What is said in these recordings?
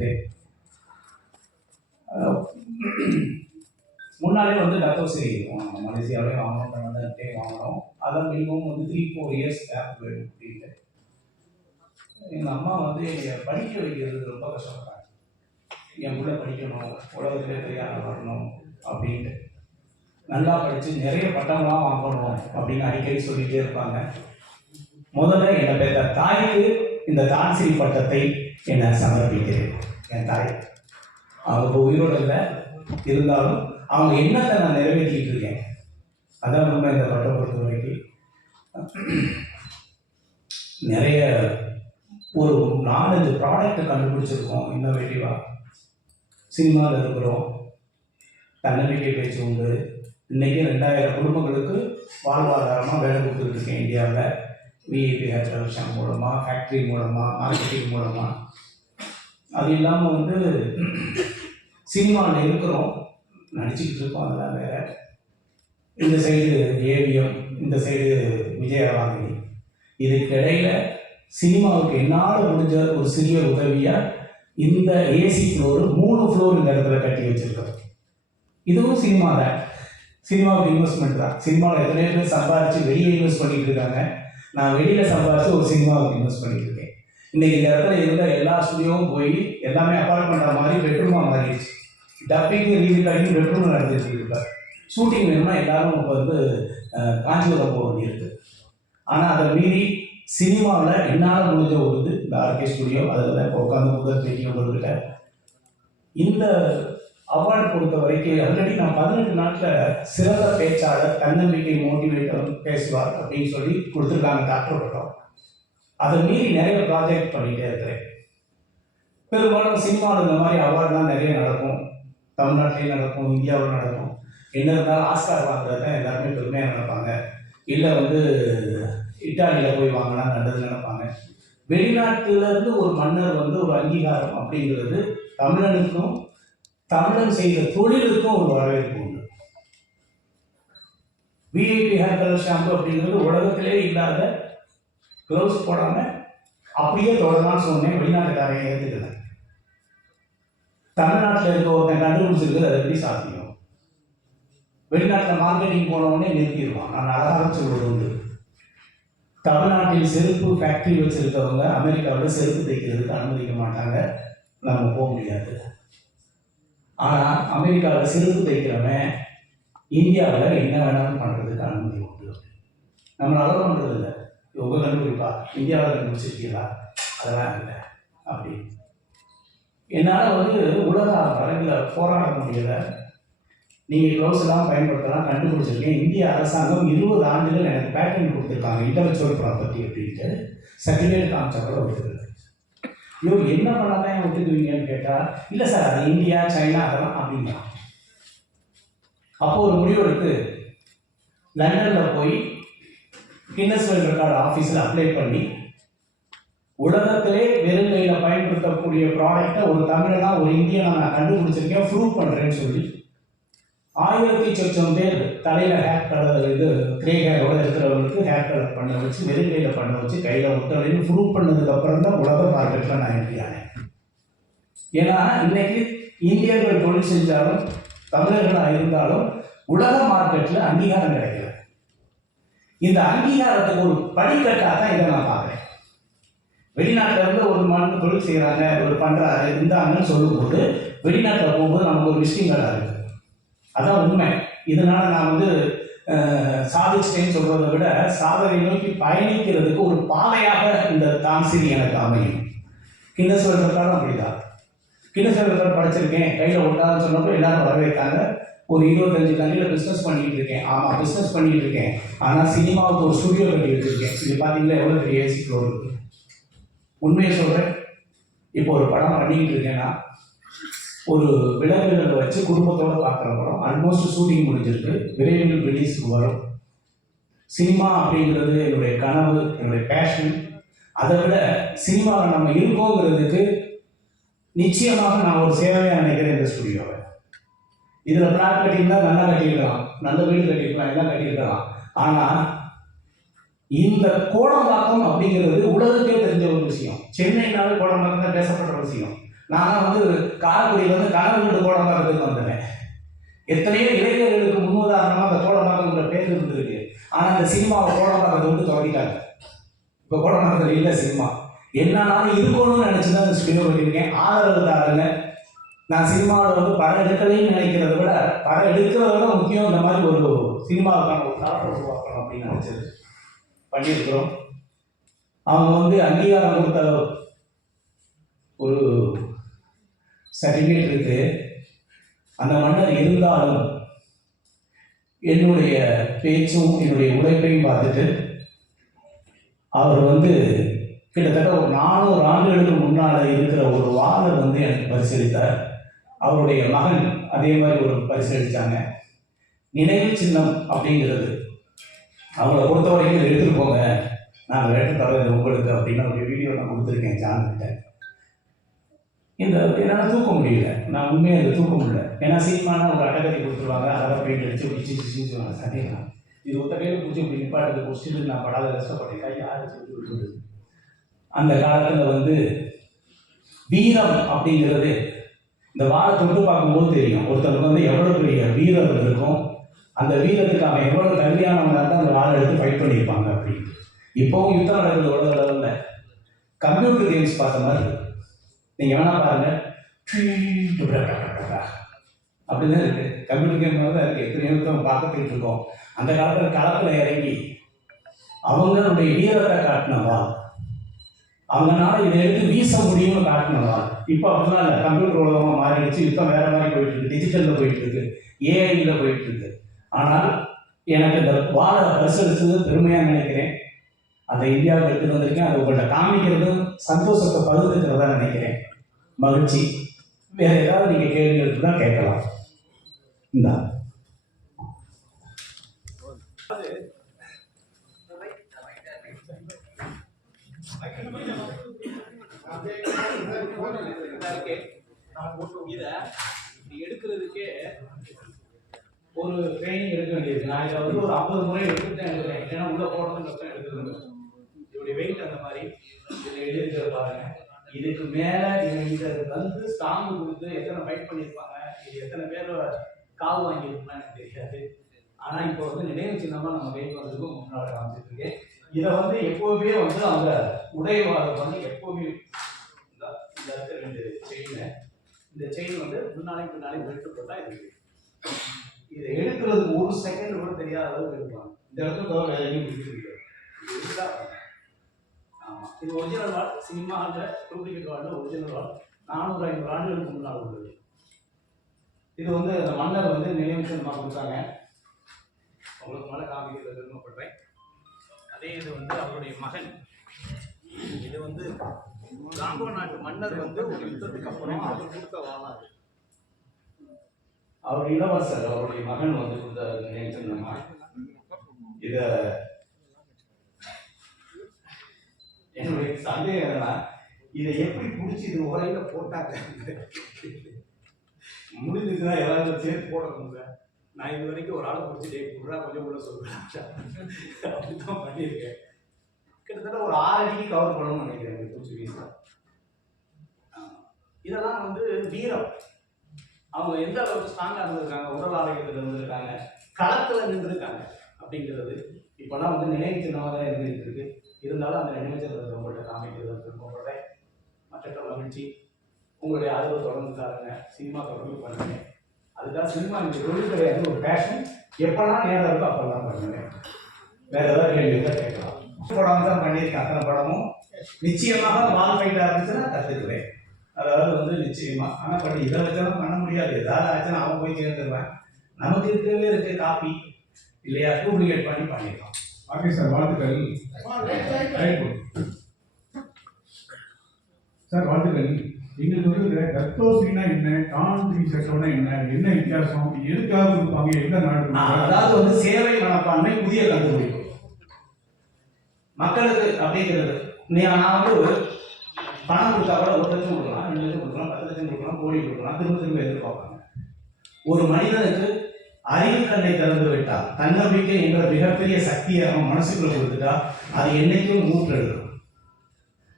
இருக்கிறேன் முன்னாலே வந்து டத்தோசரி வாங்கினோம் மலேசியாவே வாங்கணும் கனடாட்டே வாங்கினோம் அதை மினிமம் வந்து த்ரீ ஃபோர் இயர்ஸ் கேப் வேணும் அப்படின்ட்டு. எங்கள் அம்மா வந்து என்னை படிக்க வைக்கிறது ரொம்ப கஷ்டப்பட்டாங்க. என் பிள்ளை படிக்கணும் உலகத்திலே பெரிய வரணும் அப்படின்ட்டு. நல்லா படித்து நிறைய பட்டம்லாம் வாங்கணும் அப்படின்னு அடிக்கடி சொல்லிகிட்டே இருப்பாங்க. முதல்ல என்னை பெற்ற தாய்க்கு இந்த தான்சிரி பட்டத்தை என்னை சமர்ப்பிக்கிறேன் என் தாய். அவங்க இப்போ உயிரோடு இல்லை. இருந்தாலும் அவங்க என்னத்தை நான் நிறைவேற்றிட்டு இருக்கேன். அதான் உண்மை இந்த பட்டம் பொறுத்த வரைக்கும். நிறைய ஒரு நாலஞ்சு ப்ராடக்ட்டை கண்டுபிடிச்சிருக்கோம் இன்னோவேட்டிவாக சினிமாவில் இருக்கிறோம். தன்னம்பிக்கை பேச்சு உண்டு. இன்றைக்கி ரெண்டாயிரம் குடும்பங்களுக்கு வாழ்வாதாரமாக வேலை கொடுத்துட்டு இருக்கேன் இந்தியாவில். விஐபி ஹேர் மூலமாக ஃபேக்ட்ரி மூலமாக மார்க்கெட்டிங் மூலமாக அது இல்லாமல் வந்து சினிமாவில் இருக்கிறோம். நடிச்சுக்கிட்டு இருக்கோம். அதெல்லாம் வேறு. இந்த சைடு ஏவிஎம் இந்த சைடு விஜயவாகினி இதுக்கிடையில் சினிமாவுக்கு என்னால் முடிஞ்ச ஒரு சிறிய உதவியாக இந்த ஏசி ஃப்ளோர் மூணு ஃப்ளோர் இந்த இடத்துல கட்டி வச்சுருக்கோம் இதுவும் சினிமா தான் சினிமாவுக்கு இன்வெஸ்ட்மெண்ட் தான். சினிமாவில் எத்தனையோ பேர் சம்பாரித்து வெளியே இன்வெஸ்ட் பண்ணிகிட்டு இருக்காங்க. நான் வெளியில் சம்பாதிச்சு ஒரு சினிமாவுக்கு இன்வெஸ்ட் பண்ணிட்டு இருக்கேன் இன்னைக்கு இந்த இடத்துல இருந்த எல்லா ஸ்டுடியோவும் போய் எல்லாமே அப்பார்ட்மெண்ட்டாக மாதிரி பெட்ரூமாக மாறிடுச்சு. டப்பிங்கு ரீரிகார்டிங் பெட்ரூம் நடந்துட்டு இருக்கார் ஷூட்டிங் வேணும்னா எல்லாரும் இப்போ வந்து காஞ்சிபுரம் போக வேண்டியிருக்கு. ஆனால் அதை மீறி சினிமாவில் என்னால் முடிஞ்ச ஒரு இது இந்த ஆர்கே ஸ்டுடியோ அதில் இப்போ உட்காந்து முதல் பெரிய உங்கள்கிட்ட இந்த அவார்டு பொறுத்த வரைக்கும் ஆல்ரெடி நான் பதினெட்டு நாட்டில் சிறந்த பேச்சாளர் தன்னம்பிக்கை மோட்டிவேட்டர் பேசுவார் அப்படின்னு சொல்லி கொடுத்துருக்காங்க டாக்டர் பட்டம் அதை மீறி நிறைய ப்ராஜெக்ட் பண்ணிகிட்டே இருக்கிறேன். பெரும்பாலும் சினிமாவில் இந்த மாதிரி அவார்ட்லாம் நிறைய நடக்கும். தமிழ்நாட்டிலையும் நடக்கும் இந்தியாவில் நடக்கும். என்ன இருந்தாலும் ஆஸ்கார் வாங்குறது தான் எல்லாருமே பெருமையாக நினைப்பாங்க. இல்லை வந்து இட்டாலியில் போய் வாங்கினா நல்லது நினைப்பாங்க. வெளிநாட்டிலேருந்து ஒரு மன்னர் வந்து ஒரு அங்கீகாரம் அப்படிங்கிறது தமிழனுக்கும் தமிழன் செய்த தொழிலுக்கும் ஒரு வரவேற்பு உண்டு. விஐபி ஹேர் கலர் ஷாம்பு அப்படிங்கிறது உலகத்திலே இல்லாத க்ளவுஸ் போடாம அப்படியே தொடரலாம்னு சொன்னேன். வெளிநாட்டுக்காரன் ஏற்றுக்கல தமிழ்நாட்டில் இருக்க ஒருத்தன் கண்டுபிடிச்சிருக்குது அது எப்படி சாத்தியம்? வெளிநாட்டில் மார்க்கெட்டிங் போனவொடனே நிறுத்திடுவான். நான் அழகாக சொல்வது உண்டு. தமிழ்நாட்டில் செருப்பு ஃபேக்ட்ரி வச்சிருக்கவங்க அமெரிக்காவில் செருப்பு தைக்கிறதுக்கு அனுமதிக்க மாட்டாங்க. நம்ம போக முடியாது. ஆனால் அமெரிக்காவில் செருப்பு தைக்கிறவன் இந்தியாவில் என்ன வேணாலும் பண்ணுறதுக்கு அனுமதி உண்டு நம்ம நல்லா பண்ணுறது இல்லை. உங்க கண்டுபிடிப்பா? இந்தியாவில் கண்டுபிடிச்சிருக்கீங்களா? அதெல்லாம் இல்லை அப்படி என்னால் வந்து உலக அளவில் போராட முடியலை. நீங்கள் க்ளவுஸ் பயன்படுத்தலாம் கண்டுபிடிச்சிருக்கேன். இந்திய அரசாங்கம் இருபது ஆண்டுகள் எனக்கு பேட்டன் கொடுத்துருக்காங்க. இன்டலெக்சுவல் ப்ராப்பர்ட்டி அப்படின்ட்டு. சர்டிஃபிகேட் காமிச்சா கூட ஒத்துக்கல ஐயோ என்ன பண்ணாதான் ஒத்துக்குவீங்கன்னு கேட்டால் இல்லை சார் அது இந்தியா சைனா அதெல்லாம் அப்படின்னா அப்போ ஒரு முடிவு எடுத்து லண்டனில் போய் கின்னஸ் வேர்ல்ட் ரெக்கார்டு ஆஃபீஸில் அப்ளை பண்ணி உலகத்திலே வெறுங்கையில் பயன்படுத்தக்கூடிய ப்ராடக்டை ஒரு தமிழனா ஒரு இந்தியனா நான் கண்டுபிடிச்சிருக்கேன் ப்ரூவ் பண்ணுறேன்னு சொல்லி ஆயிரத்தி சொச்சம் பேர் தலையில் ஹேர் கலர் இது கிரே ஹேரோட இருக்கிறவங்களுக்கு ஹேர் கலர் பண்ண வச்சு வெறுங்கையில் பண்ண வச்சு கையில் ஒட்டலைன்னு ப்ரூவ் பண்ணதுக்கப்புறம் தான் உலக மார்க்கெட்டில் நான் என்ட்ரி ஏன்னா இன்னைக்கு இந்தியர்கள் தொழில் செஞ்சாலும் தமிழர்களாக இருந்தாலும் உலக மார்க்கெட்டில் அங்கீகாரம் கிடைக்கல. இந்த அங்கீகாரத்துக்கு ஒரு படிக்கட்டாக தான் இதை நான் பார்க்குறேன். வெளிநாட்டில் இருந்து ஒரு மண் தொழில் செய்கிறாங்க ஒரு பண்ணுறாரு இருந்தாங்கன்னு சொல்லும்போது வெளிநாட்டில் போகும்போது நமக்கு ஒரு விசிட்டிங் கார்டாக இருக்குது அதான் உண்மை. இதனால நான் வந்து சாதிச்சிட்டேன்னு சொல்றதை விட சாதனை நோக்கி பயணிக்கிறதுக்கு ஒரு பாதையாக இந்த தான்சிரி எனக்கு அமையும். கிண்ணஸ்வர் அப்படிதான். கிண்ணஸ்வர் படிச்சிருக்கேன். கையில் ஒட்டாதுன்னு சொன்னப்போ எல்லாரும் வரவேற்காங்க ஒரு இருபத்தஞ்சு கண்ணியில் பிஸ்னஸ் பண்ணிட்டு இருக்கேன். ஆமாம் பிஸ்னஸ் பண்ணிட்டு இருக்கேன். ஆனால் சினிமாவுக்கு ஒரு ஸ்டுடியோ கட்டி வச்சிருக்கேன். இது பார்த்தீங்களா எவ்வளோ பெரிய ஏசி ஃப்ளோர் இருக்கு? உண்மையை சொல்கிறேன் இப்போ ஒரு படம் பண்ணிக்கிட்டு இருக்கேன்னா ஒரு விலங்குகளை வச்சு குடும்பத்தோட பார்க்குற படம். ஆல்மோஸ்ட் ஷூட்டிங் முடிஞ்சிருக்கு. விரைவில் ரிலீஸுக்கு வரும். சினிமா அப்படிங்கிறது என்னுடைய கனவு என்னுடைய பேஷன் அதை விட சினிமாவில் நம்ம இருக்கோங்கிறதுக்கு நிச்சயமாக நான் ஒரு சேவையாக நினைக்கிறேன் இந்த ஸ்டுடியோவை இதில் பிளாட் கட்டியிருந்தா நல்லா கட்டியிருக்கலாம். நல்ல வீடு கட்டியிருக்கலாம் எல்லாம் கட்டியிருக்கலாம். ஆனால் இந்த கோடம்பாக்கம் அப்படிங்கிறது உலகத்துக்கே தெரிஞ்ச ஒரு விஷயம். சென்னைனாலே கோடம்பாக்கம் தான் பேசப்பட்ட விஷயம். நான் வந்து காரைக்குடியில வந்து கனவு வீடு கோடம்பாக்கத்துக்கு வந்தேன் எத்தனையோ இளைஞர்களுக்கு முன்னுதாரணமாக அந்த கோடம்பாக்கம்ன்ற பேர் இருந்திருக்கு. ஆனால் அந்த சினிமாவை கோடம்பாக்கத்தை விட்டு தொடங்கிட்டாங்க இப்போ கோடம்பாக்கத்தில் இல்லை சினிமா. என்னன்னாலும் இருக்கணும்னு நினச்சி தான் அந்த ஸ்டுடியோ பண்ணியிருக்கேன் ஆதரவு தாருங்க நான் சினிமாவில் வந்து படம் எடுக்கலைன்னு நினைக்கிறத விட படம் எடுக்கிறத விட முக்கியம் இந்த மாதிரி ஒரு சினிமாவுக்கான ஒரு தளத்தை உருவாக்கணும் அப்படின்னு நினைச்சது பண்ணியிருக்கிறோம். அவங்க வந்து அங்கீகாரம் கொடுத்த ஒரு சர்டிஃபிகேட் இருக்கு. அந்த மன்னர் இருந்தாலும் என்னுடைய பேச்சும் என்னுடைய உழைப்பையும் பார்த்துட்டு அவர் வந்து கிட்டத்தட்ட ஒரு நானூறு ஆண்டுகளுக்கு முன்னால் இருக்கிற ஒரு வாதர் வந்து எனக்கு பரிசீலித்தார் அவருடைய மகன் அதே மாதிரி ஒரு பரிசீலித்தாங்க நினைவு சின்னம் அப்படிங்கிறது. அவங்கள பொறுத்த வரைக்கும் எடுத்துகிட்டு போங்க. நாங்கள் எடுத்து தரது உங்களுக்கு அப்படின்னு ஒரு வீடியோ நான் கொடுத்துருக்கேன் ஜான்கிட்ட இந்த என்னால் தூக்க முடியல. நான் உண்மையாக இதை தூக்க முடியல. ஏன்னா சினிமானா ஒரு அட்டகத்தி கொடுத்துருவாங்க. அதெல்லாம் பெயிண்ட் அடிச்சு பிடிச்சி செஞ்சுவாங்க சந்தேகம் இது ஒத்த கையில் பிடிச்சி இப்படி நிப்பாட்டுக்கு பிடிச்சிட்டு நான் படாத கஷ்டப்பட்டேன். கை ஆரம்பிச்சு சொல்லி விட்டுருது? அந்த காலத்தில் வந்து வீரம் அப்படிங்கிறது இந்த வாழை தொட்டு பார்க்கும்போது தெரியும். ஒருத்தருக்கு வந்து எவ்வளோ பெரிய வீரம் இருக்கும். அந்த வீரத்துக்கு அவன் எவ்வளோ தகுதியானவங்க தான் அந்த வாழை எடுத்து ஃபைட் பண்ணியிருப்பாங்க அப்படின்னு. இப்போவும் யுத்தம் நடக்குது உலக லெவலில் கம்ப்யூட்டர் கேம்ஸ் பார்த்த மாதிரி இருக்கு. நீங்கள் வேணா பாருங்க. அப்படின்னு தான் இருக்கு. கம்ப்யூட்டர் கேம் மாதிரி தான் இருக்கு. எத்தனையோ யுத்தம் பார்த்துக்கிட்டு இருக்கோம். அந்த காலத்தில் களத்தில் இறங்கி அவங்களுடைய வீரத்தை காட்டினவா அவங்கனால இதை எடுத்து வீச முடியும்னு காட்டினவா இப்போ அப்படிலாம் இல்லை. கம்ப்யூட்டர் உலகமாக மாறிடுச்சு. யுத்தம் வேற மாதிரி போயிட்டு இருக்கு. டிஜிட்டலில் போயிட்டு இருக்கு. ஏஐயில் போயிட்டு இருக்கு. ஆனால் எனக்கு இந்த வாழை பரிசளிச்சது பெருமையாக நினைக்கிறேன். அதை இந்தியாவுக்கு எடுத்துட்டு வந்திருக்கேன். அதை உங்கள்கிட்ட காமிக்கிறதும் சந்தோஷத்தை பகிர்ந்துக்கிறதா நினைக்கிறேன். மகிழ்ச்சி. வேற ஏதாவது நீங்கள் கேள்வி தான் கேட்கலாம். இந்தா. இத இப்படி எடுக்கிறதுக்கே ஒரு ட்ரைனிங் எடுக்க வேண்டியது நான் இதை வந்து ஒரு ஐம்பது முறை எடுத்துட்டேன் எடுக்கிறேன் ஏன்னா உள்ள போடுறது கஷ்டம் எடுக்கிறது. இப்படி வெயிட் அந்த மாதிரி இதில் எழுதிருக்கிறது பாருங்க. இதுக்கு மேல இந்த இதை வந்து ஸ்ட்ராங் கொடுத்து எத்தனை ஃபைட் பண்ணியிருப்பாங்க இது எத்தனை பேர் கால் வாங்கியிருப்பாங்க எனக்கு தெரியாது. ஆனா இப்போ வந்து நினைவு சின்னமா நம்ம வெயிட் பண்ணுறதுக்கு முன்னாடி காமிச்சிட்டு இருக்கேன். இதை வந்து எப்போவுமே வந்து அவங்க உடையவாதம் வந்து எப்போவுமே இந்த இந்த இருக்க ரெண்டு செயினை இந்த செயின் வந்து முன்னாடி பின்னாலே வெட்டு போட்டா இது. இதை எடுக்கிறதுக்கு ஒரு செகண்ட் கூட தெரியாத அளவுக்கு இருப்பாங்க இந்த இடத்துல தவிர வேற எங்கேயும் இது ஒரிஜினல் வால் சினிமா ஹாலில் டூப்ளிகேட் வாலில் ஒரிஜினல் வால் நானூறு ஐநூறு ஆண்டுகளுக்கு முன்னால் உள்ளது. இது வந்து அந்த மன்னர் வந்து நினைவு சின்னமாக கொடுத்தாங்க. உங்களுக்கு மேலே காமிக்கிறது விரும்பப்படுறேன் அதே இது வந்து அவருடைய மகன். இது வந்து காங்கோ நாட்டு மன்னர் வந்து ஒரு யுத்தத்துக்கு அப்புறம் அவர் கொடுத்த வாழாது அவர் இளவரசர் அவருடைய மகன் வந்து கொடுத்த நினைவு சின்னமாக இதை என்னுடைய சந்தேகம் என்னன்னா இதை எப்படி பிடிச்சி இது உரையில போட்டாங்க? முடிஞ்சிச்சுன்னா எல்லாரும் சேர்த்து போடணுங்க நான் இது வரைக்கும் ஒரு ஆளை பிடிச்சி டே குடுறா கொஞ்சம் கூட சொல்கிறேன் அப்படித்தான் பண்ணியிருக்கேன். கிட்டத்தட்ட ஒரு ஆறு அடிக்கு கவர் பண்ணணும்னு நினைக்கிறேன் இந்த பூச்சி வீசா இதெல்லாம் வந்து வீரம். அவங்க எந்த அளவுக்கு ஸ்ட்ராங்காக இருந்திருக்காங்க உடல் ஆரோக்கியத்தில் இருந்திருக்காங்க களத்தில் நின்றுருக்காங்க அப்படிங்கிறது இப்போல்லாம் வந்து நினைவு சின்னமாக தான் இருந்தாலும் அந்த நினைவு உங்கள்கிட்ட காமிக்கிறது விருப்பப்படுறேன் மற்ற மகிழ்ச்சி. உங்களுடைய ஆதரவு தொடர்ந்து தாருங்க. சினிமா தொடர்ந்து பண்ணுங்க. அதுதான் சினிமா எனக்கு தொழில் கிடையாது. ஒரு பேஷன் எப்பெல்லாம் நேரம் இருக்கோ அப்போல்லாம் பண்ணுங்க. வேற ஏதாவது கேள்வி இருந்தால் கேட்கலாம். படம் தான் பண்ணியிருக்கேன். அத்தனை படமும். நிச்சயமாக வால் ஃபைட் இருந்துச்சுன்னா கற்றுக்குவேன் அதாவது வந்து நிச்சயமா. ஆனால் பட் இதை வச்சாலும் பண்ண முடியாது. ஏதாவது ஆச்சுன்னா அவன் போய் சேர்ந்துருவேன். நமக்கு இருக்கவே இருக்கு காப்பி. இல்லையா? டூப்ளிகேட் பண்ணி பண்ணிடலாம். ஓகே சார் வாழ்த்துக்கள் சார் வாழ்த்துக்கள். எங்களுக்கு வந்து இந்த கத்தோசினா என்ன காந்தி சட்டம்னா என்ன என்ன வித்தியாசம் எதுக்காக கொடுப்பாங்க எந்த நாடு அதாவது வந்து சேவை மனப்பான்மை புதிய கண்டுபிடிப்பு மக்களுக்கு அப்படிங்கிறது. நான் வந்து பணம் கொடுத்தா கூட ஒரு லட்சம் கொடுக்கலாம் ரெண்டு லட்சம் கொடுக்கலாம் பத்து லட்சம் கொடுக்கலாம் கோடி கொடுக்கலாம் திரும்ப திரும்ப எதிர்பார்ப்பாங்க. ஒரு மனிதனுக்கு அறிவு கண்ணை திறந்து விட்டால் தன்னம்பிக்கை என்ற மிகப்பெரிய சக்தியை அவன் மனசுக்குள்ள கொடுத்துட்டா அது என்னைக்கும் மூன்று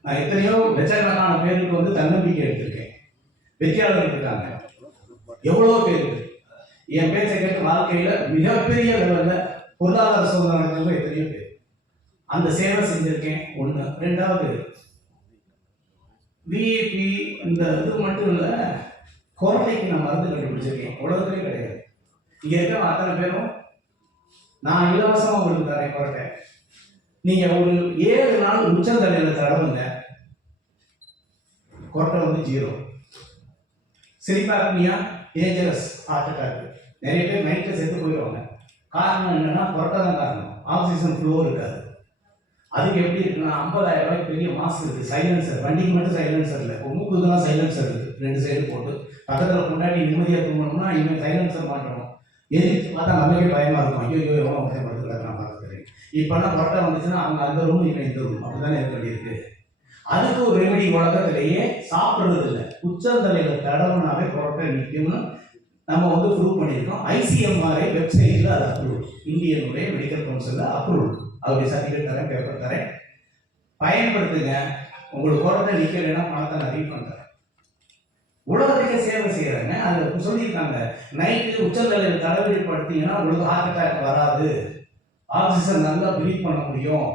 நான் எத்தனையோ லட்சக்கணக்கான பேருக்கு வந்து தன்னம்பிக்கை எடுத்திருக்கேன். வெற்றியாளர்கள் இருக்காங்க. எவ்வளோ பேர் என் பேச்சை கேட்டு வாழ்க்கையில மிகப்பெரிய லெவல்ல பொருளாதார சுதந்திரம் எத்தனையோ பேர். அந்த சேவை செஞ்சிருக்கேன். ஒண்ணு. ரெண்டாவது விஐபி இந்த இது மட்டும் இல்ல கொரோனைக்கு நான் மருந்து கண்டுபிடிச்சிருக்கேன். உலகத்திலே கிடையாது. இங்க இருக்கிற அத்தனை பேரும் நான் இலவசமா உங்களுக்கு தரேன் கொரோட்டை நீங்க ஒரு ஏழு நாள் உச்சந்தலையில தடவுங்க. கொரோட்டை வந்து ஜீரோ. சிரிப்பாக்னியா டேஞ்சரஸ் ஹார்ட் அட்டாக் நிறைய பேர் நைட்டில் செத்து போயிடுவாங்க. காரணம் என்னன்னா கொரோட்டா தான் காரணம். ஆக்சிஜன் ஃப்ளோ இருக்காது. அதுக்கு எப்படி இருக்குன்னா ஐம்பதாயிரம் ரூபாய்க்கு பெரிய மாஸ்க் இருக்குது சைலன்சர் வண்டிக்கு மட்டும் சைலன்சர் இல்லை. இப்போ மூக்குக்கெல்லாம் சைலன்சர் இருக்குது ரெண்டு சைடு போட்டு. பக்கத்தில் கொண்டாடி நிம்மதியாக தூங்கணும்னா இனிமேல் சைலன்சர் மாட்டணும். எதிர்த்து பார்த்தா நமக்கே பயமா இருக்கும்? ஐயோ ஐயோ எவ்வளோ ஒருத்தன் படுத்து கிடக்கலாம் பார்த்துக்கிறேன் இப்போல்லாம் கொட்டை வந்துச்சுன்னா அவங்க அந்த ரூம் இவன் இந்த ரூம் அப்படிதானே இருக்க வேண்டியிருக்கு? அதுக்கு ஒரு ரெமெடி உலகத்திலேயே சாப்பிட்றது இல்லை. உச்சந்தலையில தடவுனாவே கொரோட்டா நிற்கும்னு நம்ம வந்து ப்ரூவ் பண்ணியிருக்கோம். ஐசிஎம்ஆர்ஐ வெப்சைட்டில் அது அப்ரூவ் இந்தியனுடைய மெடிக்கல் கவுன்சிலில் அப்ரூவ் அவருடைய சர்டிஃபிகேட் தரேன் பேப்பர் தரேன். பயன்படுத்துங்க. உங்களுக்கு கொரோட்டா நிற்கலைன்னா பணத்தை நான் ரீஃபண்ட் தரேன். உலகத்துக்கு சேவை செய்கிறாங்க அதில் சொல்லியிருக்காங்க. நைட்டு உச்சந்தலையில் தடவி படுத்தீங்கன்னா உங்களுக்கு ஹார்ட் அட்டாக் வராது. ஆக்சிஜன் நல்லா பிரீத் பண்ண முடியும்.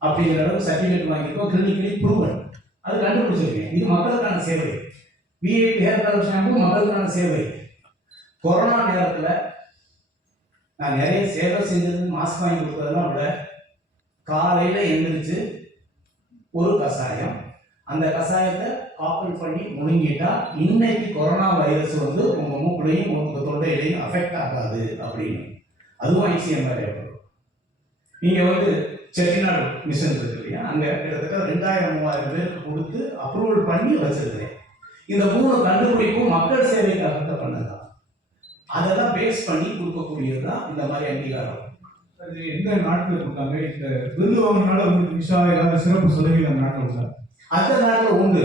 அப்படிங்கிற அளவுக்கு சர்டிஃபிகேட் வாங்கியிருக்கோம். கிளினிக்கலி ப்ரூவன் அது கண்டுபிடிச்சிருக்கேன். இது மக்களுக்கான சேவை. விஐபி ஹேர் கலர் ஷாம்பு மக்களுக்கான சேவை. கொரோனா நேரத்தில் நான் நிறைய சேவை செஞ்சது மாஸ்க் வாங்கி கொடுத்ததெல்லாம் விட காலையில் எழுந்திரிச்சு ஒரு கஷாயம் அந்த கஷாயத்தை காப்பல் பண்ணி முழுங்கிட்டா இன்னைக்கு கொரோனா வைரஸ் வந்து உங்க மூக்குலையும் உங்க தொண்டையிலையும் அஃபெக்ட் ஆகாது அப்படின்னு. அதுவும் ஐசிஎம்ஆர் ஏற்படும் நீங்க வந்து செட்டிநாடு மிஷன் இருக்கு இல்லையா? அங்க கிட்டத்தட்ட ரெண்டாயிரம் மூவாயிரம் பேருக்கு கொடுத்து அப்ரூவல் பண்ணி வச்சிருக்கிறேன். இந்த மூணு கண்டுபிடிப்பும் மக்கள் சேவைக்காக பண்ணதான் அதெல்லாம் பேஸ் பண்ணி கொடுக்கக்கூடியது தான் இந்த மாதிரி அங்கீகாரம். எந்த நாட்டில் கொடுத்தாங்க? இந்த விருது வாங்கினால உங்களுக்கு விசா ஏதாவது சிறப்பு சலுகை அந்த நாட்டில் கொடுத்தாங்க அந்த நாட்டில் உண்டு.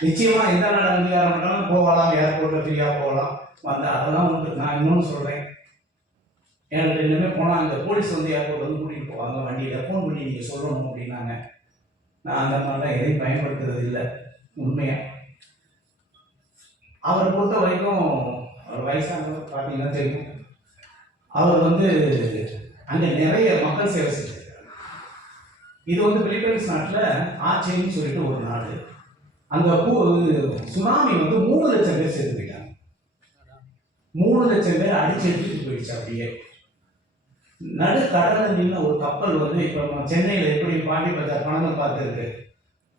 நிச்சயமா எந்த நாடு அங்கீகாரம் பண்ணாலும் போகலாம் ஏர்போர்ட்ல ஃப்ரீயாக போகலாம். வந்து அதெல்லாம் உண்டு. நான் இன்னொன்று சொல்றேன். எனக்கு ரெண்டுமே போனால் அந்த போலீஸ் வந்து ஏர்போர்ட் வந்து கூட்டிகிட்டு போவாங்க. வண்டியில் ஃபோன் பண்ணி நீங்கள் சொல்லணும் அப்படின்னாங்க. நான் அந்த மாதிரிலாம் எதையும் பயன்படுத்துறது இல்லை. உண்மையாக அவரை பொறுத்த வரைக்கும் அவர் வயசானவர் பார்த்தீங்கன்னா தெரியும். அவர் வந்து அங்கே நிறைய மக்கள் சேவை இது வந்து பிலிப்பைன்ஸ் நாட்டில் ஆச்சேன்னு சொல்லிட்டு ஒரு நாடு. அங்கே பூ சுனாமி வந்து மூணு லட்சம் பேர் சேர்த்து போயிட்டாங்க. மூணு லட்சம் பேர் அடிச்சு எடுத்துட்டு போயிடுச்சு அப்படியே. நடு கடல்ல ஒரு கப்பல் வந்து இப்போ நம்ம சென்னையில் எப்படி பாண்டி பஜார் பணங்கள் பார்த்துருக்கு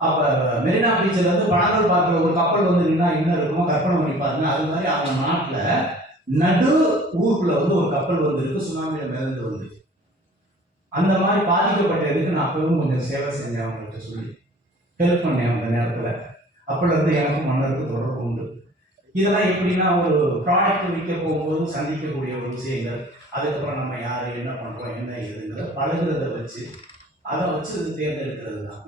அப்போ மெரினா பீச்சில் இருந்து பணங்கள் பார்க்குற ஒரு கப்பல் வந்து நின்னா என்ன இருக்குமோ கற்பனை பண்ணி பாருங்க. அது மாதிரி அவங்க நாட்டில் நடு ஊருக்குள்ள வந்து ஒரு கப்பல் வந்திருக்கு சுனாமியில் மிதந்து வந்துருக்கு. அந்த மாதிரி பாதிக்கப்பட்டதுக்கு நான் அப்பவும் கொஞ்சம் சேவை செஞ்சேன் அவங்கள்ட்ட சொல்லி. ஹெல்ப் பண்ணேன் அந்த நேரத்தில். அப்போல இருந்து எனக்கும் மன்னருக்கு தொடர்பு உண்டு. இதெல்லாம் எப்படின்னா ஒரு ப்ராடக்ட் விற்க போகும்போது சந்திக்கக்கூடிய ஒரு விஷயங்கள் அதுக்கப்புறம் நம்ம யார் என்ன பண்ணுறோம் என்ன ஏதுங்கிறத பழகுறத வச்சு அதை வச்சு இது தேர்ந்தெடுக்கிறது தான்.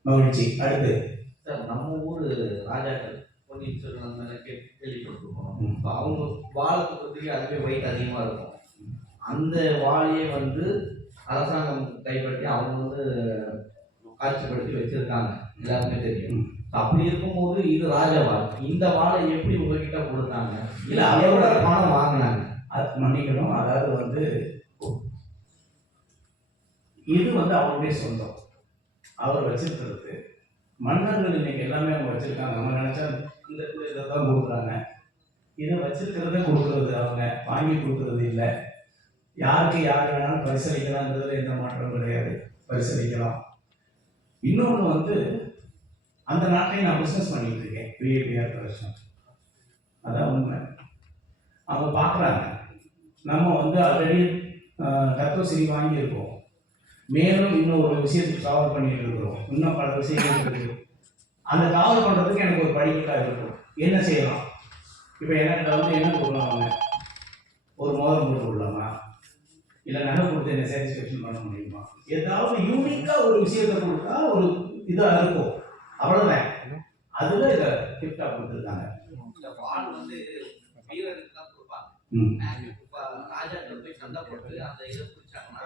மகிழ்ச்சி. அடுத்து. சார் நம்ம ஊர் ராஜாக்கள் பொன்னியின் செல்வன் கேள்விப்பட்டிருக்கோம். இப்போ அவங்க வாழத்தை பற்றி அதுவே வெயிட் அதிகமாக இருக்கும். அந்த வாழையே வந்து அரசாங்கம் கைப்பற்றி அவங்க வந்து காட்சிப்படுத்தி வச்சிருக்காங்க. எல்லாருக்குமே தெரியும். அப்படி இருக்கும்போது இது ராஜவாள் இந்த வாழை எப்படி உங்ககிட்ட கொடுத்தாங்க? இல்ல, அதோட பணம் வாங்கினாங்க? அது மன்னிக்கணும். அதாவது வந்து இது வந்து அவருடைய சொந்தம். அவர் வச்சிருக்கிறது. மன்னர்கள் இன்னைக்கு எல்லாமே அவங்க வச்சிருக்காங்க. அவங்க நினைச்சா இந்த இந்த இதை தான் கொடுக்குறாங்க. இதை வச்சிருக்கிறத கொடுக்குறது அவங்க. வாங்கி கொடுக்குறது இல்லை. யாருக்கு யாருக்கு வேணாலும் பரிசளிக்கலாம்ன்றதுல எந்த மாற்றமும் கிடையாது. பரிசளிக்கலாம். இன்னொன்று வந்து அந்த நாட்டிலையும் நான் பிஸ்னஸ் பண்ணிட்டு இருக்கேன். பிஏபிஆர் கலெக்ஷன் அதான் உண்மை. அவங்க பார்க்குறாங்க. நம்ம வந்து ஆல்ரெடி தத்துவசிரி வாங்கியிருக்கோம் மேலும் இன்னும் ஒரு விஷயத்துக்கு கவர் பண்ணிட்டு இருக்கிறோம். இன்னும் பல விஷயங்கள் இருக்குது அந்த கவர் பண்ணுறதுக்கு எனக்கு ஒரு படிக்கட்டாக இருக்கும். என்ன செய்யலாம்? இப்போ எனக்கு வந்து என்ன கொடுக்கலாங்க ஒரு மோதிரம் போட்டு விடலாமா இல்லை நகை கொடுத்து என்ன சாட்டிஸ்ஃபேக்ஷன் பண்ண முடியுமா? ஏதாவது யூனிக்காக ஒரு விஷயத்தை கொடுத்தா ஒரு இதாக இருக்கும். அவ்வளோதான் அதில் இதை கிஃப்டாக கொடுத்துருக்காங்க. இந்த வாள் வந்து வீரருக்கு தான் கொடுப்பாங்க. இப்போ ராஜாக்கள் போய் சண்டை போட்டு அந்த இதை பிடிச்சாங்கன்னா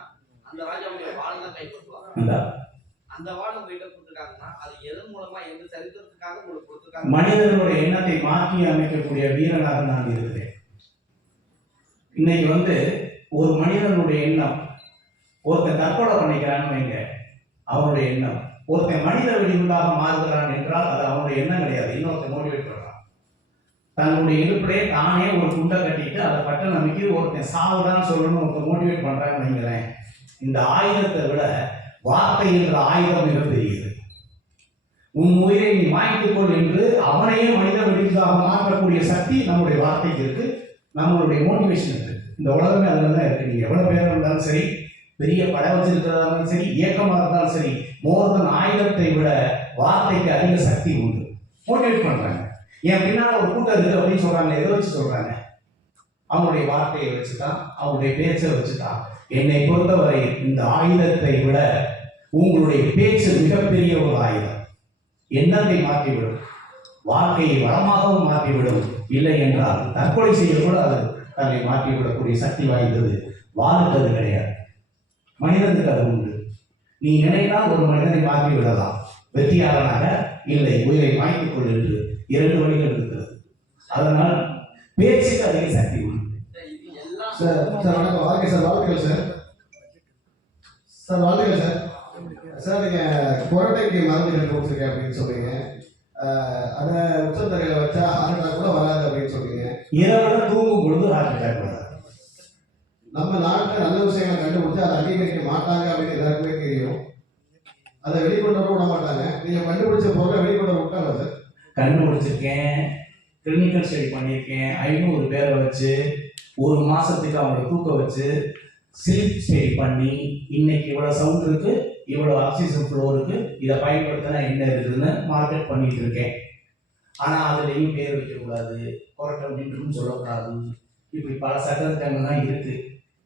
அந்த ராஜாவுடைய வாழை தான் கைப்பற்றுவாங்க அந்த அந்த வாழை உங்ககிட்ட கொடுத்துருக்காங்கன்னா அது எதன் மூலமா எந்த சரித்திரத்துக்காக உங்களுக்கு கொடுத்துருக்காங்க? மனிதனுடைய எண்ணத்தை மாற்றி அமைக்கக்கூடிய வீரனாக நான் இருக்கிறேன். இன்னைக்கு வந்து ஒரு மனிதனுடைய எண்ணம். ஒருத்தன் தற்கொலை பண்ணிக்கிறான்னு வைங்க அவனுடைய எண்ணம். ஒருத்தன் மனித வெடிகுண்டாக மாறுகிறான் என்றால் அது அவனுடைய எண்ணம் கிடையாது. இன்னொருத்தன் மோட்டிவேட் பண்ணுறான் தன்னுடைய இடுப்பிலே தானே ஒரு குண்டை கட்டிட்டு அதை பட்ட நம்பிக்கை ஒருத்தன் சாவுதான் சொல்லணும்னு ஒருத்தன் மோட்டிவேட் பண்ணுறான்னு வைங்களேன். இந்த ஆயுதத்தை விட வார்த்தை என்ற ஆயுதம் மிகப்பெரியது உன் உயிரை நீ மாய்த்துக் கொள் என்று அவனையே மனித வெடிதாக மாற்றக்கூடிய சக்தி நம்முடைய வார்த்தைக்கு இருக்கு. நம்மளுடைய மோட்டிவேஷன் இருக்கு இந்த உலகமே அதில் தான் இருக்கு. நீங்கள் எவ்வளோ பேர் இருந்தாலும் சரி பெரிய படம் வச்சிருக்கிறதாலும் இருந்தாலும் சரி இயக்கமாக இருந்தாலும் சரி மோர் தன் ஆயுதத்தை விட வார்த்தைக்கு அதிக சக்தி உண்டு. மோட்டிவேட் பண்ணுறாங்க என் பின்னால் ஒரு கூட்டம் இருக்குது அப்படின்னு சொல்கிறாங்க எதை வச்சு சொல்கிறாங்க அவங்களுடைய வார்த்தையை வச்சு தான் அவங்களுடைய பேச்சை வச்சு தான் என்னை பொறுத்தவரை இந்த ஆயுதத்தை விட உங்களுடைய பேச்சு மிகப்பெரிய ஒரு ஆயுதம். எண்ணத்தை மாற்றிவிடும். வாழ்க்கையை வளமாகவும் மாற்றிவிடும். இல்லை என்றால் தற்கொலை செய்ய கூட அது தன்னை மாற்றிவிடக்கூடிய சக்தி வாய்ந்தது. வாளுக்கு அது கிடையாது. மனிதனுக்கு அது உண்டு. நீ நினைத்தால் ஒரு மனிதனை மாற்றி விடலாம் வெற்றியாளனாக இல்லை. உயிரை வாங்கிக் கொள் என்று இரண்டு வழிகள் இருக்கிறது. அதனால் பேச்சுக்கு அதிக சக்தி உண்டு. இது சார் சார் வணக்கம். வாழ்க்கை சார் வாழ்த்துக்கள் சார். சார் வாழ்த்துக்கள் சார். சார் நீங்கள் கொரட்டைக்கு மருந்து கட்டு கொடுத்துருக்கேன் அப்படின்னு சொல்றீங்க. அதை உச்சந்தரையில் வச்சா அட்டாக் கூட வராது அப்படின்னு சொல்றீங்க. இரவுல தூங்கும் பொழுது வராது. நம்ம நாட்டில் நல்ல விஷயங்களை கண்டுபிடிச்சு அதை அங்கீகரிக்க மாட்டாங்க அப்படின்னு எல்லாருக்குமே தெரியும். அதை வெளிக்கொண்டு விட மாட்டாங்க. நீங்கள் கண்டுபிடிச்ச பொருளை வெளிக்கொண்டு விட்டாங்க சார் கண்டுபிடிச்சிருக்கேன். கிளினிக்கல் ஸ்டடி பண்ணியிருக்கேன். ஐநூறு பேரை வச்சு ஒரு மாசத்துக்கு அவங்கள தூக்க வச்சு ஸ்லீப் ஸ்டடி பண்ணி இன்னைக்கு இவ்வளோ சவுண்ட் இருக்கு இவ்வளோ ஆக்சிஜன் ஃப்ளோ இருக்கு இதை பயன்படுத்தினா என்ன இருக்குதுன்னு மார்க்கெட் பண்ணிட்டு இருக்கேன். ஆனால் அதுலேயும் பேர் வைக்கக்கூடாது கொரட்டம் நின்றும் சொல்லக்கூடாது. இப்படி பல சட்டத்திட்டங்கள்லாம் இருக்கு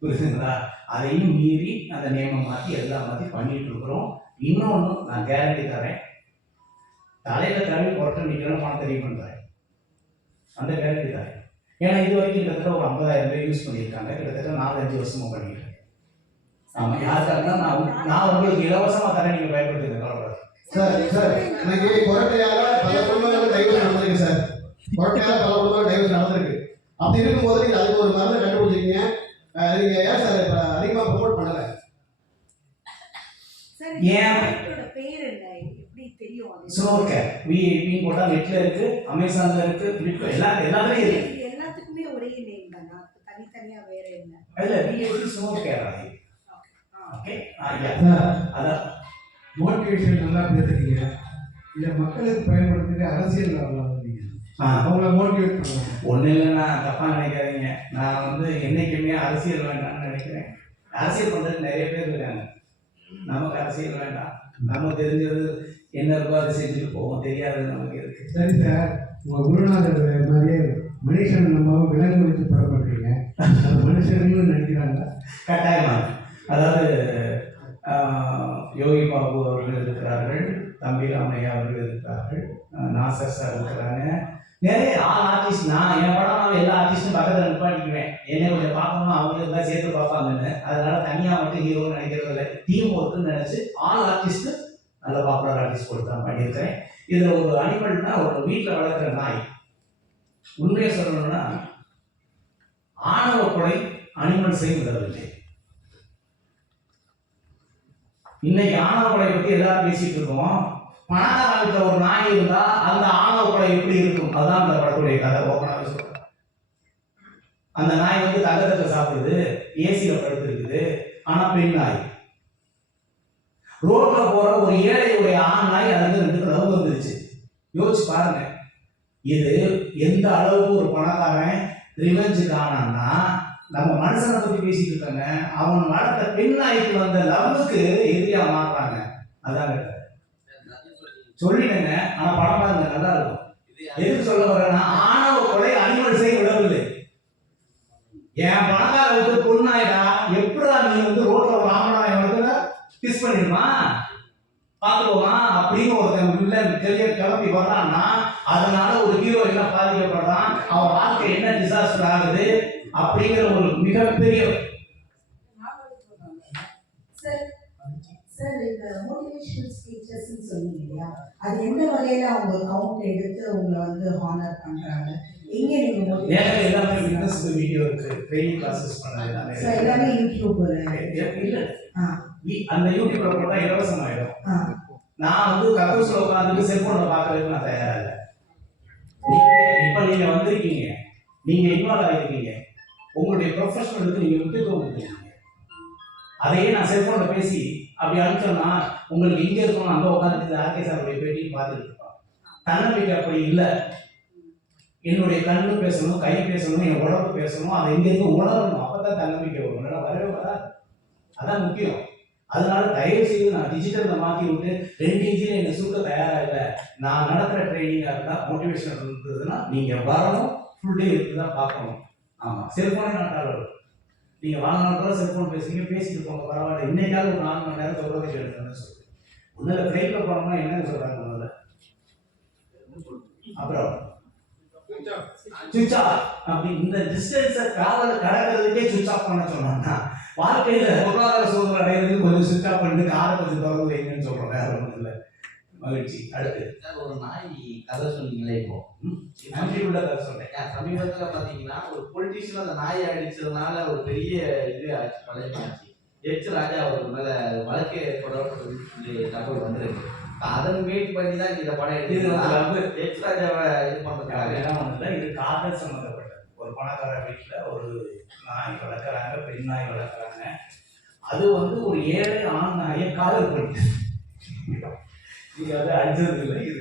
புரியுதுங்களா? அதையும் மீறி அந்த நியமம் மாற்றி எல்லாம் மாற்றி பண்ணிட்டு இருக்கிறோம். இன்னொன்று நான் கேரண்டி தரேன். தலையில தடவி புரட்ட நிற்கிறோம் பணம் தெரிய பண்றேன் அந்த கேரண்டி தரேன். ஏன்னா இது வரைக்கும் கிட்டத்தட்ட ஒரு ஐம்பதாயிரம் பேர் யூஸ் பண்ணியிருக்காங்க. கிட்டத்தட்ட நாலஞ்சு வருஷமா பண்ணியிருக்காங்க. ஆமா யாருக்காருன்னா நான் உங்க- நான் உங்களுக்கு இலவசமா தரேன் நீங்க பயன்படுத்துங்க கவலைப்படாது சார் சார் இன்னைக்கு கொரட்டையால பல குடும்பங்கள் டைவர்ஸ் நடந்திருக்கு சார். கொரட்டையால பல குடும்பங்கள் டைவர்ஸ் நடந்திருக்கு. அப்படி இருக்கும்போது நீங்க அதுக்கு ஒரு மருந்து கண்டுபிடிச்சிருக்கீங்க. நீங்க ஏன் சார் இப்ப அதிகமா ப்ரொமோட் பண்ணல? சார் ஏன்? பேர் என்ன? எப்படி தெரியும் அது? ஸ்னோர் கேர் வி போட்டா நெட்ல இருக்கு அமேசான்ல இருக்கு எல்லா எல்லாத்துலயும் இருக்கு. எல்லாத்துக்குமே ஒரே நேம் தானா? தனித்தனியா வேற இல்ல கேர் அது ஆ. ஓகே அதான் மோட்டிவேஷன் நல்லா பேசுறீங்க. இதை மக்களுக்கு பயன்படுத்துகிற அரசியல் வரலாம் அவங்கள மோட்டிவேட் பண்ணலாம் ஒண்ணு இல்லைன்னா தப்பா நினைக்காதீங்க. நான் வந்து என்னைக்குமே அரசியல் வேண்டாம்னு நினைக்கிறேன். அரசியல் பண்றதுக்கு நிறைய பேர் இருக்காங்க. நமக்கு அரசியல் வேண்டாம். நம்ம தெரிஞ்சது என்ன இருக்கோ அதை செஞ்சுட்டு போவோம். தெரியாதது நமக்கு இருக்கு சரி சார் உங்க குருநாதர் மாதிரியே மனுஷன் நம்ம விலங்கு வச்சு படம் பண்றீங்க அது மனுஷன்னு நினைக்கிறாங்க கட்டாயமா. அதாவது யோகி பாபு அவர்கள் இருக்கிறார்கள் தம்பி ராமையா அவர்கள் இருக்கிறார்கள் நாசர் சார் இருக்கிறாங்க. நிறைய ஆல் ஆர்டிஸ்ட் நான் என் படம் நான் எல்லா ஆர்டிஸ்டும் பக்கத்தில் நிப்பாட்டிக்குவேன். என்னை கொஞ்சம் பார்க்கணும் அவங்க எல்லாம் சேர்த்து பார்ப்பாங்கன்னு. அதனால தனியாக மட்டும் ஹீரோன்னு நினைக்கிறது இல்லை. டீம் ஒர்க்குன்னு நினச்சி ஆல் ஆர்டிஸ்ட்டு நல்ல பாப்புலர் ஆர்டிஸ்ட் போட்டு தான் பண்ணியிருக்கிறேன். இதில் ஒரு அனிமல்னா ஒரு வீட்டில் வளர்க்குற நாய். உண்மையை சொல்லணும்னா ஆணவ கொலை செய்யும் விடவில்லை இன்னைக்கு ஆணவ கொலை பத்தி எல்லாரும் பேசிட்டு இருக்கோம். பணக்கார ஒரு நாய் இருந்தா அந்த ஆணவ கொலை எப்படி இருக்கும்? அதுதான் அந்த படத்துடைய கதை. ஓப்பனாக சொல்றேன். அந்த நாய் வந்து தங்கத்தை சாப்பிடுது. ஏசியில படுத்திருக்குது. ஆனா பெண் நாய். ரோட்ல போற ஒரு ஏழையுடைய ஆண் நாய் அதுக்கு ரெண்டு லவ் வந்துருச்சு. யோசிச்சு பாருங்க. இது எந்த அளவுக்கு ஒரு பணக்காரன் ரிவெஞ்சு காணான்னா நம்ம மனுஷனை பத்தி பேசிட்டு இருக்காங்க. அவன் வளர்த்த பெண் நாய்க்கு வந்த லவ்வுக்கு எதிரியா மாறுறாங்க. அதான் சொல்லிடுங்க. ஆனா படம் பாருங்க நல்லா இருக்கும். எது எதுக்கு சொல்ல வரேன்னா ஆணவ கொலை அனிமல்ஸை விடவில்லை. என் பணக்கார வந்து பொண்ணாயிடா எப்படா நீ வந்து ரோட்ல ஒரு ஆம்பளை வந்து கிஸ் பண்ணிடுமா? பார்த்துருவோமா அப்படின்னு ஒருத்தன் உள்ள தெரிய கிளம்பி வர்றான்னா அதனால ஒரு ஹீரோ என்ன பாதிக்கப்படுறான். அவன் வாழ்க்கை என்ன டிசாஸ்டர் ஆகுது? அப்படிங்கிற ஒரு மிகப்பெரிய சார் சார் இந்த மோட்டிவேஷனல் ஸ்பீச்சஸ்ன்னு சொன்னீங்க இல்லையா? அது எந்த வகையில அவங்க கவுண்ட் எடுத்து உங்களை வந்து ஹானர் பண்றாங்க? எங்க நீங்க எனக்கு எல்லாமே பிசினஸ் வீடியோ இருக்கு. ட்ரைனிங் கிளாஸஸ் பண்ணது எல்லாமே இருக்கு. எல்லாமே யூடியூப் இல்ல. அந்த யூடியூப்ல போட்டா இலவசம் ஆயிடும். நான் வந்து கக்கூஸ்ல உட்காந்துட்டு செல்போன்ல பாக்குறதுக்கு நான் தயாரா இல்லை. இப்ப நீங்க வந்திருக்கீங்க. நீங்க இன்வால்வ் ஆயிருக்கீங்க. உங்களுடைய ப்ரொஃபஷனலுக்கு நீங்க முக்கியத்துவம் கொடுத்துருக்கீங்க அதையே நான் செல்போன்ல பேசி அப்படி அனுப்பிச்சோம்னா உங்களுக்கு இங்கே இருக்கணும் அங்கே உட்காந்துட்டு ஆர்கே சாருடைய பேட்டியும் பார்த்துட்டு இருப்போம் தன்னம்பிக்கை அப்படி இல்லை. என்னுடைய கண்ணு பேசணும் கை பேசணும் என் உடம்பு பேசணும் அதை எங்க இருந்து உணரணும். அப்பதான் தன்னம்பிக்கை வரும். இல்லைன்னா வரவே வராது. அதான் முக்கியம். அதனால தயவு செய்து நான் டிஜிட்டலில் மாற்றி விட்டு ரெண்டு இன்ச்சில் என்னை சுருக்க தயாராக இல்லை நான் நடத்துகிற ட்ரைனிங்காக இருந்தால் மோட்டிவேஷன் இருந்ததுன்னா நீங்கள் வரணும். ஃபுல் டே இருக்குதான் பார்க்கணும். ஆமாம் செல்போனே நாட்டாளர் நீங்கள் வாங்கினா கூட செல்ஃபோன் பேசுறீங்க பேசிட்டு போங்க பரவாயில்ல. இன்னைக்காவது ஒரு நாலு மணி நேரம் சொல்றதை கேட்டுருந்தேன்னு சொல்லி முதல்ல ஃப்ளைட்டில் போனோம்னா என்னன்னு சொல்கிறாங்க முதல்ல? அப்புறம் சுவிச் ஆஃப் அப்படி இந்த டிஸ்டன்ஸை டிராவல் கடக்கிறதுக்கே சுவிச் ஆஃப் பண்ண சொன்னாங்கன்னா வாழ்க்கையில பொருளாதார சூழ்நிலை அடையிறதுக்கு கொஞ்சம் சுவிச் ஆஃப் பண்ணிட்டு காரை கொஞ்சம் திறந்து வைங்கன்னு சொல்றோம் வேற ஒன்றும் இல்லை. மகிழ்ச்சி. அடுத்து. சார் ஒரு நாய் கதை சொன்னீங்களே இப்போ. நன்றி உள்ள கதை சொன்னேன். சமீபத்துல பாத்தீங்கன்னா ஒரு பொலிட்டீஷியன் அந்த நாயை அடிச்சதுனால ஒரு பெரிய இது ஆச்சு பழையமாச்சு எச் ராஜா அவர் மேல வழக்கு ஏற்படப்பட்டதுன்னு சொல்லி தகவல் வந்திருக்கு. அதன் வெயிட் பண்ணி தான் இந்த படம் எடுத்து வந்து எச் ராஜாவை இது என்ன ஒண்ணுல இது காதல் சம்மந்தப்பட்டது ஒரு பணக்கார வீட்டுல ஒரு நாய் வளர்க்குறாங்க பெண் நாய் வளர்க்குறாங்க. அது வந்து ஒரு ஏழை ஆண் நாயை காதல் பண்ணிட்டு இது அது அடிச்சது இல்லை. இது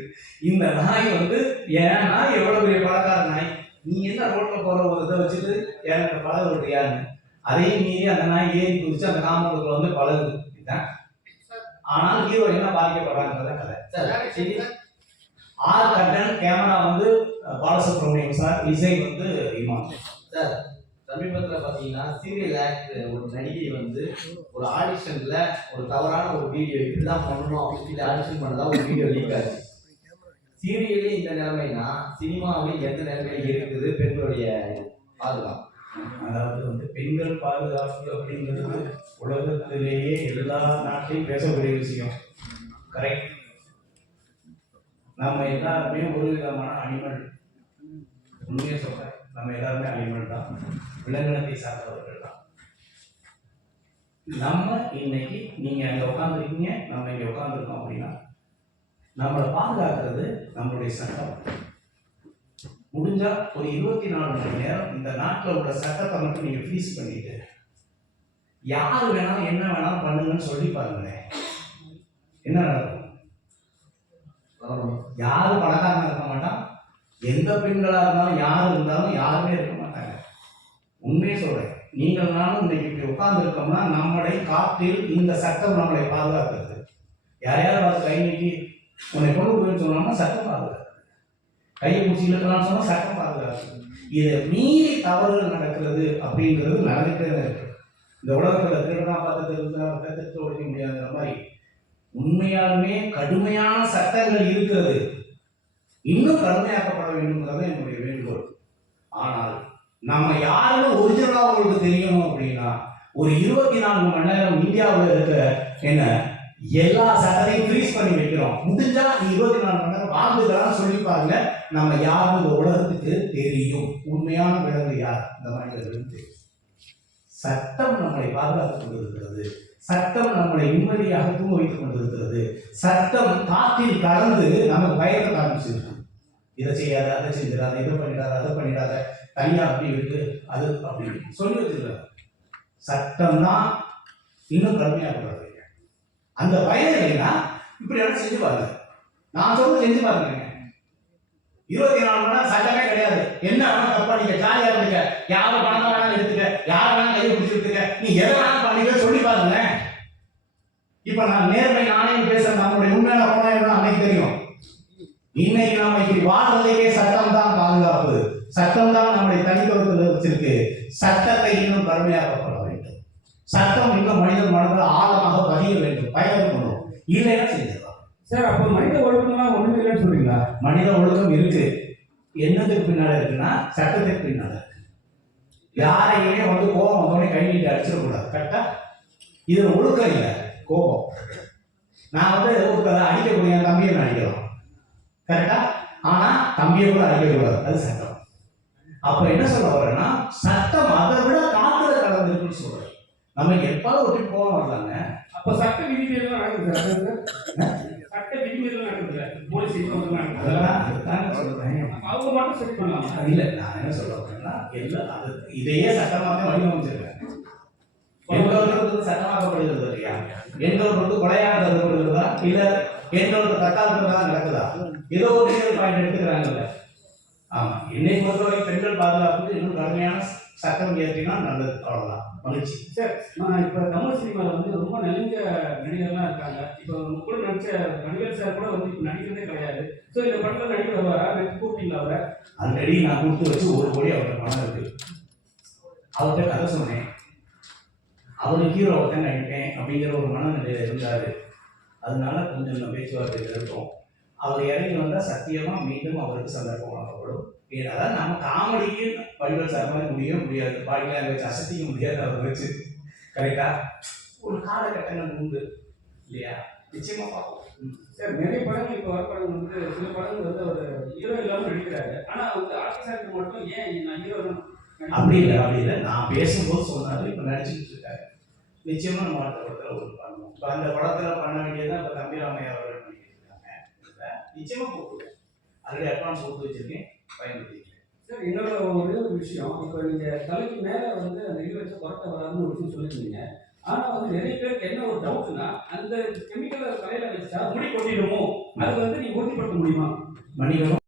இந்த நாய் வந்து ஏன்னா எவ்வளவு பெரிய பணக்கார நாய்? நீ என்ன ரோட்ல போற ஒரு இதை வச்சுட்டு எனக்கு பழக விடுறியான்னு அதையும் மீறி அந்த நாய் ஏறி குதிச்சு அந்த காம்பவுண்டுக்குள்ள வந்து பழகுது. இதுதான். ஆனால் ஹீரோ என்ன பாதிக்கப்படுறாங்கிறத கதை. சார் சரி ஆர் கட்டன் கேமரா வந்து பாலசுப்ரமணியம் சார் இசை வந்து இமான். சார் சமீபத்துல பாத்தீங்கன்னா சீரியல் ஆக்டர் ஒரு நடிகை வந்து ஒரு ஆடிஷன்ல ஒரு தவறான ஒரு வீடியோ இப்படிதான் பண்ணணும் அப்படின்னு ஆடிஷன் பண்ணதா ஒரு வீடியோ லீக் ஆகுது சீரியலே இந்த நிலைமைனா சினிமாவில் எந்த நிலைமையில இருக்குது பெண்களுடைய பாதுகாப்பு? அதாவது வந்து பெண்கள் பாதுகாப்பு அப்படிங்கிறது உலகத்திலேயே எல்லா நாட்டிலையும் பேசக்கூடிய விஷயம். கரெக்ட் நம்ம எல்லாருமே ஒரு விதமான அனிமல் உண்மையை சொல்றேன். நம்ம எல்லாருமே அனிமல் தான். விலங்கினத்தை சார்ந்தவர்கள் தான் நம்ம இன்னைக்கு நீங்க அங்க உட்காந்துருக்கீங்க நம்ம இங்க உட்காந்துருக்கோம் அப்படின்னா நம்மளை பாதுகாக்கிறது நம்மளுடைய சட்டம். முடிஞ்சா ஒரு இருபத்தி நாலு மணி நேரம் இந்த நாட்டில் உள்ள சட்டத்தை மட்டும் நீங்க ஃபீஸ் பண்ணிட்டு யார் வேணாலும் என்ன வேணாலும் பண்ணுங்கன்னு சொல்லி பாருங்களேன். என்ன நடக்கும்? யாரும் பணக்காரங்க இருக்க மாட்டான். எந்த பெண்களா இருந்தாலும் யார் இருந்தாலும் யாருமே இருக்க உண்மையை சொல்றேன். நீங்கள் நானும் இன்னைக்கு இப்படி உட்கார்ந்து இருக்கோம்னா நம்மளை காற்றில் இந்த சட்டம் நம்மளை பாதுகாக்கிறது. யாரையாவது பார்த்து கை நீட்டி உன்னை கொண்டு போயின்னு சொன்னோம்னா சட்டம் பாதுகாக்கிறது. கையை பிடிச்சி இழுக்கலாம்னு சொன்னா சட்டம் பாதுகாக்கிறது. இதை மீறி தவறுகள் நடக்கிறது அப்படிங்கிறது நடந்துகிட்டே தான் இருக்கு. இந்த உலகத்தில் திருடனா பார்த்து திருந்தா திருத்த ஒழிக்க முடியாதுங்கிற மாதிரி உண்மையாலுமே கடுமையான சட்டங்கள் இருக்கிறது. இன்னும் கடுமையாக்கப்பட வேண்டும்ங்கிறது என்னுடைய வேண்டுகோள். ஆனால் நம்ம யாருன்னு ஒரிஜினலாக உங்களுக்கு தெரியணும் அப்படின்னா ஒரு இருபத்தி நான்கு மணி நேரம் இந்தியாவில் இருக்க என்ன எல்லா சட்டத்தையும் ஃப்ரீஸ் பண்ணி வைக்கிறோம். முடிஞ்சா இருபத்தி நாலு மணி நேரம் வாழ்ந்துக்கலாம் சொல்லி பாருங்க. நம்ம யாரும் இந்த உலகத்துக்கு தெரியும். உண்மையான விலங்கு யார்? இந்த மனிதர்களுக்கு சட்டம் நம்மளை பாதுகாத்துக் கொண்டிருக்கிறது. சட்டம் நம்மளை நிம்மதியாக தூங்க வைத்துக் கொண்டிருக்கிறது. சட்டம் காற்றில் கலந்து நமக்கு பயத்தை காமிச்சிருக்கு இதை செய்யாத அதை செஞ்சிடாத இதை பண்ணிடாத அதை பண்ணிடாத. தனியாக அப்படி இருக்கு அது அப்படி இருக்கு. சொல்லி வச்சிருக்காங்க சட்டம் தான் இன்னும் கடுமையாக்கப்படுறது அந்த பயம் இல்லைன்னா இப்படி எல்லாம் செஞ்சு பாருங்க. நான் சொல்றது செஞ்சு பாருங்க. இருபத்தி நாலு மணி நேரம் சட்டமே கிடையாது. என்ன வேணால் தப்பா நீங்க ஜாலியா இருந்துக்க. யார பணம் வேணாலும் எடுத்துக்க. யார வேணாலும் கையை பிடிச்சி எடுத்துக்க. நீ எதை வேணாலும் பண்ணிக்க சொல்லி பாருங்க இப்ப நான் நேர்மை நாணயம் பேசுற நம்மளுடைய உண்மையான குணம் என்ன அன்னைக்கு தெரியும். இன்னைக்கு நாம இப்படி வாழ்றதுக்கே சட்டம் தான் பாதுகாப்பு. சட்டம் தான் நம்முடைய தனித்துவத்தில் வச்சிருக்கு. சட்டத்தை இன்னும் கடுமையாக்கப்பட வேண்டும். சட்டம் இன்னும் மனிதன் மனதில் ஆழமாக பதிய வேண்டும். பயணம் பண்ணும் இல்லைன்னா செஞ்சிடலாம் சார் அப்போ மனித ஒழுக்கம்லாம் ஒண்ணுமே இல்லைன்னு சொல்றீங்களா? மனித ஒழுக்கம் இருக்கு. என்னத்துக்கு பின்னால இருக்குன்னா சட்டத்துக்கு பின்னால இருக்கு. யாரையுமே வந்து கோபம் வந்தோடனே கை நீட்டி அடிச்சிடக்கூடாது. கரெக்டா இதுல ஒழுக்கம் இல்லை. கோபம். நான் வந்து ஒருத்தரை அடிக்கக்கூடிய தம்பியை நான் அடிக்கலாம் கரெக்டா ஆனா தம்பியை கூட அடிக்கக்கூடாது. அது சட்டம் அப்ப என்ன சொல்ல வரேன்னா சட்டம் அதை விட காத்துல கலந்துருக்குன்னு சொல்றேன். நம்ம எப்பாவது ஒட்டி போக வரலாங்க. அப்ப சட்ட விதிமீறல் நடக்குது சட்ட விதிமீறல் நடக்குது போலீஸ் அதெல்லாம் அதுதான் நான் சொல்றேன் அவங்க மட்டும் சரி பண்ணலாமா? இல்ல. நான் என்ன சொல்ல வரேன்னா எல்லா அது இதையே சட்டமாக வடிவமைச்சிருக்கேன் எங்களோட சட்டமாக்கப்படுகிறது இல்லையா? எங்களோட வந்து கொலையாக கருதப்படுகிறதா இல்ல எங்களோட தற்காலத்துல தான் நடக்குதா? ஏதோ ஒரு பாயிண்ட் எடுத்துக்கிறாங்கல்ல. ஆமா. என்னை பொறுத்தவரை பெண்கள் பாதுகாப்புக்கு இன்னும் கடுமையான சட்டம் இயற்றினா நல்லது. அவ்வளவுதான். மகிழ்ச்சி. சார் நான் இப்ப தமிழ் சினிமால வந்து ரொம்ப நெருங்க நடிகர்லாம் இருக்காங்க. இப்போ கூட நடிச்ச நடிகர் சார் கூட வந்து இப்ப நடிக்கிறதே கிடையாது. ஸோ இந்த படத்துல நடிக்க வருவாரா? நடிச்சு கூப்பிட்டீங்களா அவரை? ஆல்ரெடி நான் கொடுத்து வச்சு ஒரு கோடி அவர்கிட்ட பணம் இருக்கு. அவர்கிட்ட கதை சொன்னேன். அவருக்கு ஹீரோ தான் நடிப்பேன் அப்படிங்கிற ஒரு மனநிலையில இருந்தாரு. அதனால கொஞ்சம் பேச்சுவார்த்தை இருக்கோம். அவர் இறங்கி வந்தால் சத்தியமா மீண்டும் அவருக்கு சந்தர்ப்பம் வழங்கப்படும் அதாவது நம்ம காமெடிக்கு வடிவல் சார் மாதிரி முடிய முடியாது. பாடி லாங்குவேஜ் அசத்திக்க முடியாது அவர் வச்சு. கரெக்டா ஒரு காலகட்டங்கள் உண்டு. இல்லையா? நிச்சயமா பார்ப்போம். சார் நிறைய படங்கள் இப்போ வர படங்கள் வந்து சில படங்கள் வந்து அவர் ஹீரோ இல்லாமல் நடிக்கிறாரு. ஆனா வந்து ஆர்டிஸ்டாருக்கு மட்டும் ஏன் நான் ஹீரோ அப்படி இல்லை அப்படி இல்லை. நான் பேசும்போது சொன்னாரு இப்போ நடிச்சுக்கிட்டு இருக்காரு. நிச்சயமா நம்ம அடுத்த படத்தில் ஒரு பண்ணுவோம் இப்போ அந்த படத்தில் பண்ண வேண்டியதான் இப்போ தம்பி ராமையா இதுல நிச்சயமா கூப்பிடுவேன் ஆல்ரெடி அட்வான்ஸ் கொடுத்து வச்சிருக்கேன். பயன்படுத்திக்கிறேன். சார் இன்னொரு ஒரே ஒரு விஷயம். இப்போ நீங்க தலைக்கு மேல வந்து அந்த இது வச்சு புரட்ட வராதுன்னு ஒரு விஷயம் சொல்லியிருந்தீங்க. ஆனா வந்து நிறைய பேருக்கு என்ன ஒரு டவுட்னா அந்த கெமிக்கலை தலையில வச்சா முடி கொட்டிடுமோ? அது வந்து நீங்க உறுதிப்படுத்த முடியுமா? மன்னிக்கணும்.